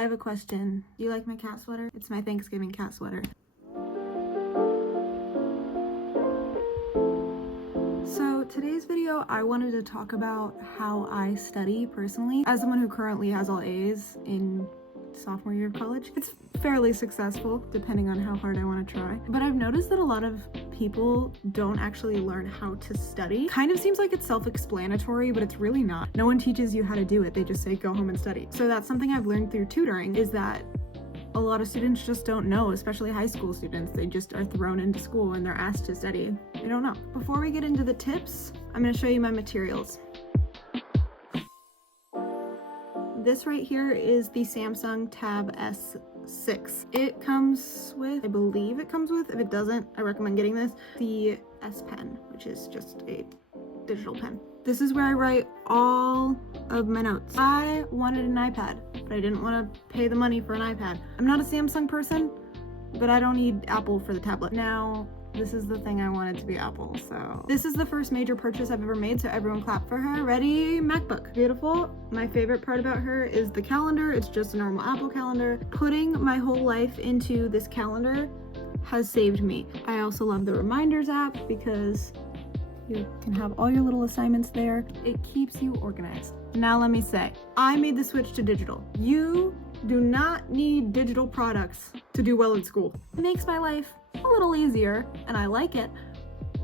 I have a question. Do you like my cat sweater? It's my Thanksgiving cat sweater. So today's video, I wanted to talk about how I study personally. As someone who currently has all A's in sophomore year of college, it's fairly successful depending on how hard I want to try. But I've noticed that a lot of people don't actually learn how to study. Kind of seems like it's self-explanatory, but it's really not. No one teaches you how to do it. They just say go home and study. So that's something I've learned through tutoring, is that a lot of students just don't know, especially high school students. They just are thrown into school and they're asked to study. They don't know. Before we get into the tips, I'm going to show you my materials. This right here is the Samsung Tab S6. It comes with, I believe it comes with, if it doesn't, I recommend getting this, the S Pen, which is just a digital pen. This is where I write all of my notes. I wanted an iPad, but I didn't want to pay the money for an iPad. I'm not a Samsung person, but I don't need Apple for the tablet. Now, this is the thing I wanted to be Apple, so. This is the first major purchase I've ever made, so everyone clap for her. Ready? MacBook. Beautiful. My favorite part about her is the calendar. It's just a normal Apple calendar. Putting my whole life into this calendar has saved me. I also love the Reminders app because you can have all your little assignments there. It keeps you organized. Now let me say, I made the switch to digital. You do not need digital products to do well in school. It makes my life a little easier and I like it,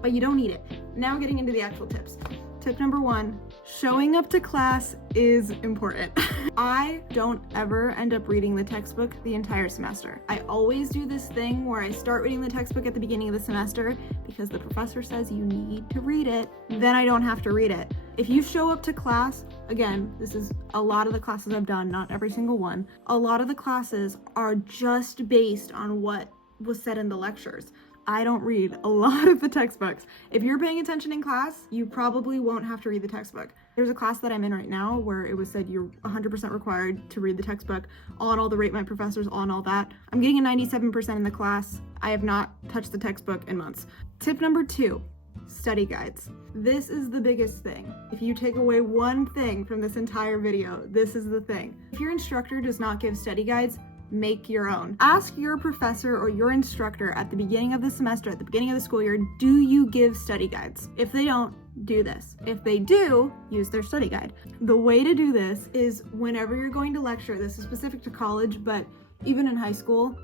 but you don't need it. Now getting into the actual tips. Tip number 1, showing up to class is important. I don't ever end up reading the textbook the entire semester. I always do this thing where I start reading the textbook at the beginning of the semester because the professor says you need to read it, then I don't have to read it. If you show up to class, again, this is a lot of the classes I've done, not every single one, a lot of the classes are just based on what was said in the lectures. I don't read a lot of the textbooks. If you're paying attention in class, you probably won't have to read the textbook. There's a class that I'm in right now where it was said you're 100% required to read the textbook on all the Rate My Professors, on all that. I'm getting a 97% in the class. I have not touched the textbook in months. Tip number 2, study guides. This is the biggest thing. If you take away one thing from this entire video, this is the thing. If your instructor does not give study guides, make your own. Ask your professor or your instructor at the beginning of the semester, at the beginning of the school year, do you give study guides? If they don't, do this. If they do, use their study guide. The way to do this is whenever you're going to lecture, this is specific to college, but even in high school,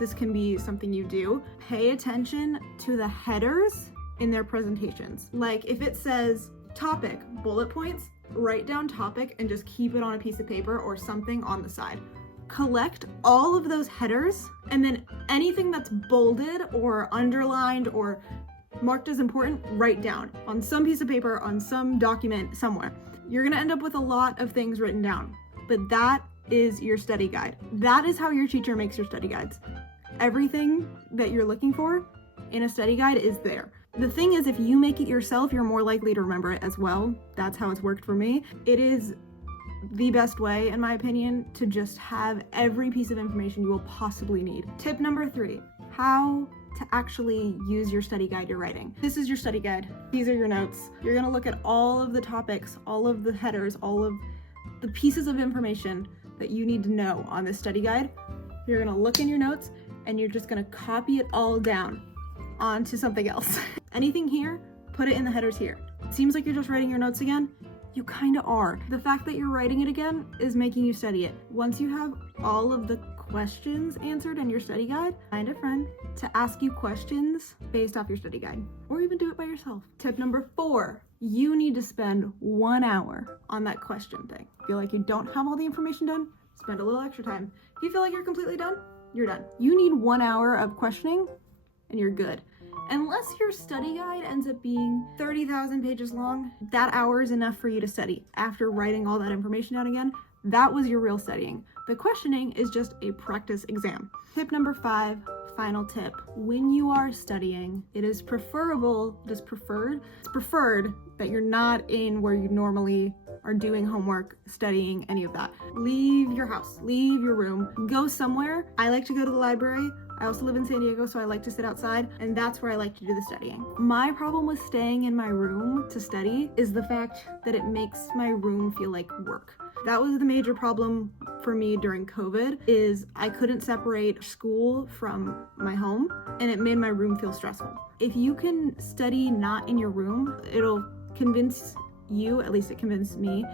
this can be something you do. Pay attention to the headers in their presentations. Like if it says topic, bullet points, write down topic and just keep it on a piece of paper or something on the side. Collect all of those headers, and then anything that's bolded or underlined or marked as important, write down on some piece of paper, on some document somewhere. You're gonna end up with a lot of things written down, but that is your study guide. That is how your teacher makes your study guides. Everything that you're looking for in a study guide is there. The thing is, if you make it yourself, you're more likely to remember it as well. That's how it's worked for me. It is the best way, in my opinion, to just have every piece of information you will possibly need. Tip number 3, how to actually use your study guide you're writing. This is your study guide. These are your notes. You're gonna look at all of the topics, all of the headers, all of the pieces of information that you need to know on this study guide. You're gonna look in your notes and you're just gonna copy it all down onto something else. Anything here, put it in the headers here. It seems like you're just writing your notes again. You kind of are. The fact that you're writing it again is making you study it. Once you have all of the questions answered in your study guide, find a friend to ask you questions based off your study guide, or even do it by yourself. Tip number 4, you need to spend 1 hour on that question thing. Feel like you don't have all the information done? Spend a little extra time. If you feel like you're completely done, you're done. You need 1 hour of questioning and you're good. Unless your study guide ends up being 30,000 pages long, that hour is enough for you to study. After writing all that information down again, that was your real studying. The questioning is just a practice exam. Tip number 5, final tip. When you are studying, it's preferred that you're not in where you normally are doing homework, studying, any of that. Leave your house, leave your room, go somewhere. I like to go to the library. I also live in San Diego, so I like to sit outside, and that's where I like to do the studying. My problem with staying in my room to study is the fact that it makes my room feel like work. That was the major problem for me during COVID, is I couldn't separate school from my home, and it made my room feel stressful. If you can study not in your room, it'll convince you, at least it convinced me,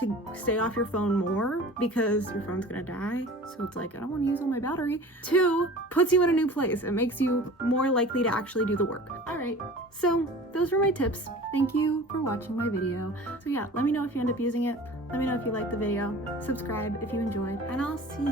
to stay off your phone more because your phone's gonna die. So it's like, I don't want to use all my battery. 2, puts you in a new place. It makes you more likely to actually do the work. All right, so those were my tips. Thank you for watching my video. So yeah, let me know if you end up using it. Let me know if you liked the video. Subscribe if you enjoyed, and I'll see